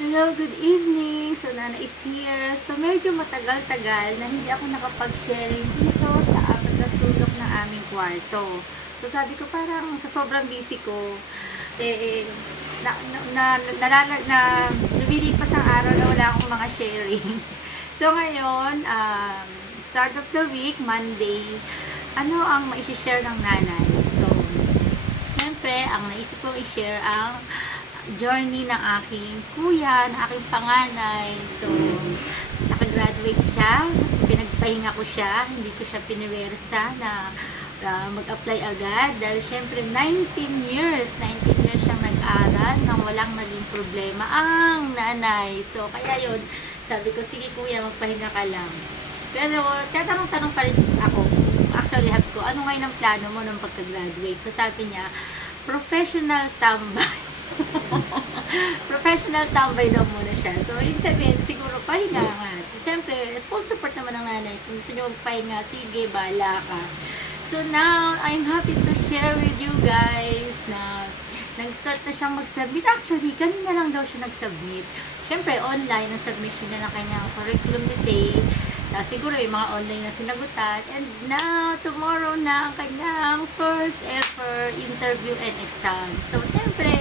Hello, good evening. So, Nana is here. So, medyo matagal-tagal na hindi ako nakapag-sharing dito sa apat na sulok ng aming kwarto. So, sabi ko parang sa sobrang busy ko, eh, lumilipas ang araw na wala akong mga sharing. So, ngayon, start of the week, Monday, ano ang maisi-share ng nanay? So, syempre, ang naisip kong i-share ang journey ng aking kuya, ng aking panganay. So, nakagraduate siya, pinagpahinga ko siya, hindi ko siya piniwersa na mag-apply agad dahil syempre 19 years siyang nag-aral nang walang naging problema ang nanay. So, kaya yun, sabi ko, sige kuya, magpahinga ka lang. Pero, tatanong-tanong pa rin ako, actually, hab ko, ano ngayon ang plano mo nung pagka-graduate? So, sabi niya, professional tambay. Professional tambay daw muna siya. So, ibig sabihin, siguro pahinga nga. Siyempre, full support naman ng nanay. Kung gusto nyo magpahinga, sige, bahala ka. So, now, I'm happy to share with you guys na nag-start na siyang mag-submit. Actually, kanina lang daw siya nag-submit. Siyempre, online ang submission niya ng kanyang curriculum vitae. Siguro yung mga online na sinagutan. And now, tomorrow na ang kanyang first ever interview and exam. So, syempre,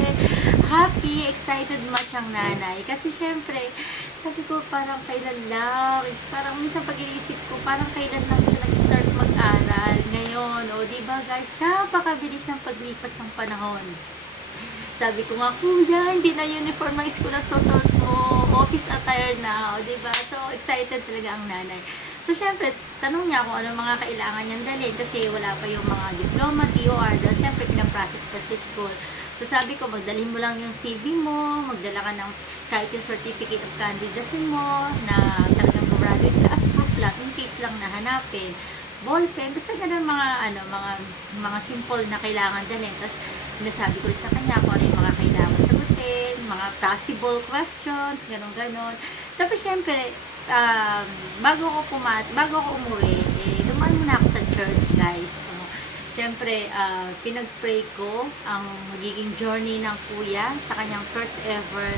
happy, excited much ang nanay. Kasi syempre, sabi ko parang kailan lang. Parang minsan pag-iisip ko, parang kailan lang siya nag-start mag-aral. Ngayon, o diba guys, napakabilis ng paglipas ng panahon. Sabi ko nga, kuya, hindi na uniform ng school na susunod mo, office attire na, o diba? So, excited talaga ang nanay. So, syempre, tanong niya kung ano mga kailangan niyang dalhin kasi wala pa yung mga diploma, DOR, dahil syempre, pinaprocess pa sa school. So, sabi ko, magdalhin mo lang yung CV mo, magdala ka ng kahit yung certificate of candidacy mo, na talagang graduate ka as proof lang, in case lang nahanapin. Ballpen, basta ganun mga simple na kailangan dalhin. Tapos, sinasabi ko rin sa kanya kung ano yung mga kailangan sagutin, mga possible questions, ganun-ganon. Tapos, syempre, bago ako umuwi, dumaan muna ako sa church, guys. Syempre, pinag-pray ko ang magiging journey ng kuya sa kanyang first ever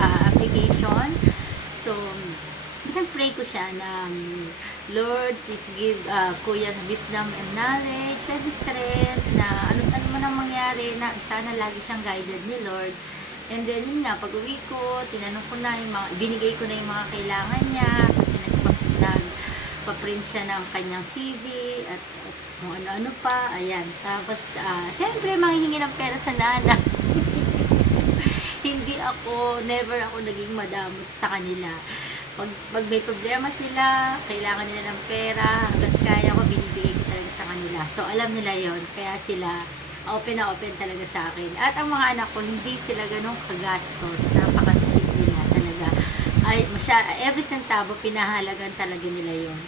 application. So, pinag-pray ko siya na, Lord, please give kuya wisdom and knowledge and strength na ano man ang mangyari na sana lagi siyang guided ni Lord. And then, yun nga, pag-uwi ko, tinanong ko na binigay ko na yung mga kailangan niya kasi nagpa-print siya ng kanyang CV at kung ano-ano pa, ayan. Tapos, syempre, manghihingi ng pera sa nana. Never ako naging madamot sa kanila. Pag may problema sila, kailangan nila ng pera, hanggat kaya ko, binibigay ko talaga sa kanila. So, alam nila yon, kaya sila open na open talaga sa akin. At ang mga anak ko, hindi sila ganun kagastos, napakatipid nila talaga. Every centavo, pinahalagan talaga nila yon.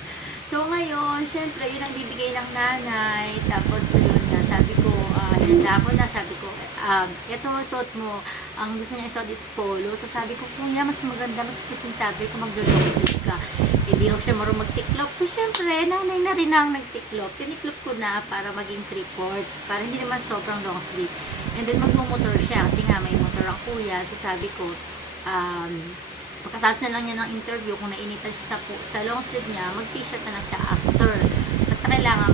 So, ngayon, syempre, yun ang bibigay ng nanay. Tapos, yun nga, sabi ko, hinanda ko na, sabi ko, eto suot mo, ang gusto niya isuot is polo. So, sabi ko, kuya, mas maganda, mas presentable kung mag-long sleeve ka. Hindi raw siya marunong magtiklop. So, syempre, nanay na rin ang nagtiklop. Tiniklop ko na para maging 3/4, para hindi naman sobrang long sleeve. And then, magmumotor siya, kasi nga, may motor ang kuya. So, sabi ko, pagkatapos na lang niya ng interview, kung nainitan siya sa long sleeve niya, mag-t-shirt na lang siya after. Basta kailangan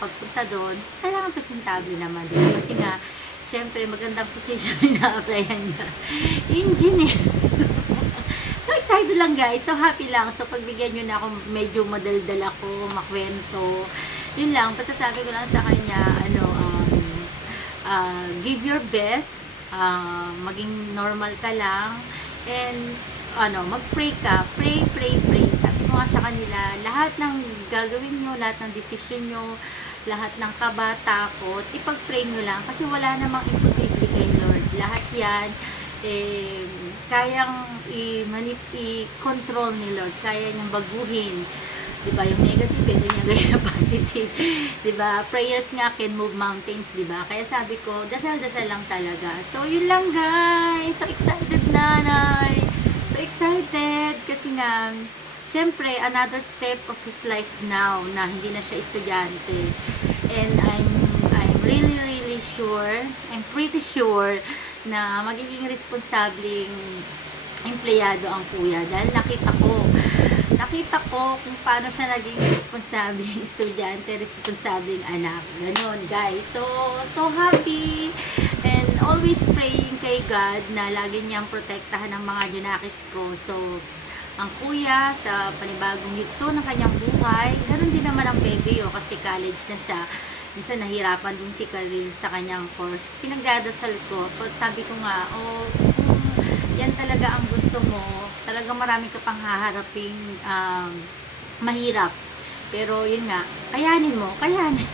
pagpunta doon, kailangan presentable naman din. Kasi nga, syempre, magandang position na applyan niya. Engineer. So, excited lang guys. So, happy lang. So, pagbigyan nyo na ako, medyo madaldal ako, makwento. Yun lang. Basta sabi ko lang sa kanya, give your best. Maging normal ka lang. And, mag-pray ka. Pray. Sabi ko nga sa kanila, lahat ng gagawin nyo, lahat ng desisyon nyo, lahat ng kaba, takot, ipag-pray nyo lang. Kasi wala namang imposible kay Lord. Lahat yan, kayang i-control ni Lord. Kaya niyang baguhin. Diba? Yung negative, pwede niya gawin yung positive. Diba? Prayers nga can move mountains, diba? Kaya sabi ko, dasal-dasal lang talaga. So, yun lang guys. So, excited nanay. So, excited. Kasi nga, syempre, another step of his life now na hindi na siya estudyante. And I'm really sure, I'm pretty sure na magiging responsabling empleyado ang kuya dahil nakita ko kung paano siya naging responsabling estudyante, responsabling anak. Ganon, guys. So happy and always praying kay God na lagi niyang protektahan ang mga junakis ko. So, ang kuya sa panibagong yugto ng kanyang buhay, ganoon din naman ang baby kasi college na siya. Minsan nahirapan din si Karil sa kanyang course. Pinagdadasal ko, sabi ko nga, kung yan talaga ang gusto mo, talaga marami ka pang haharaping mahirap. Pero yun nga, kayanin mo, kayanin.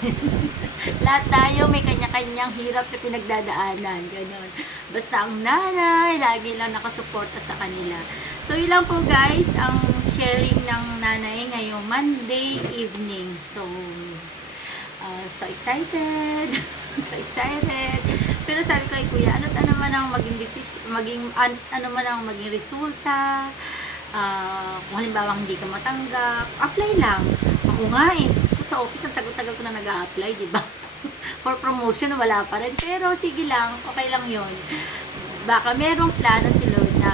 Lahat tayo may kanya-kanyang hirap na pinagdadaanan. Ganyan. Basta ang nanay, lagi lang nakasuporta sa kanila. So yun lang po guys, ang sharing ng nanay ngayong Monday evening. So excited. So excited. Pero sabi ko kay kuya, ano naman ang maging ano man ang maging resulta. Kung halimbawa hindi ka matanggap, apply lang. Ako nga sa office ang tagal-tagal ko na nag-a-apply, di ba? For promotion wala pa rin. Pero sige lang, okay lang 'yon. Baka merong plano si Lord na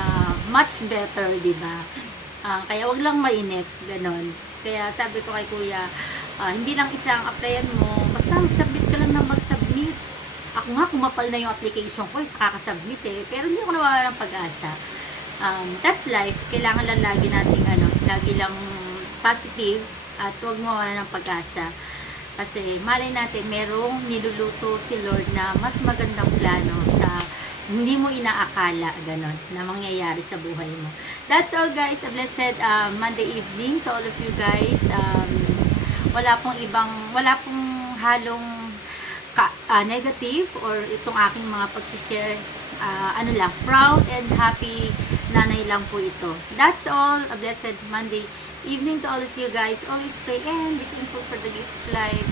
much better, di ba? Kaya wag lang mainip, ganon. Kaya sabi ko kay kuya, hindi lang isang applyan mo, basta mag-submit ka lang ng mag-submit. Ako nga, kumapal na yung application ko, kakasubmit pero hindi ako nawawala ng pag-asa. That's life. Kailangan lang lagi nating lagi lang positive at huwag mawala ng pag-asa. Kasi malay natin, merong niluluto si Lord na mas magandang plano sa hindi mo inaakala, ganon, na mangyayari sa buhay mo. That's all guys. A blessed Monday evening to all of you guys. Wala pong halong negative or itong aking mga pag-share. Proud and happy nanay lang po ito. That's all. A blessed Monday evening to all of you guys. Always pray and be thankful for the gift of life.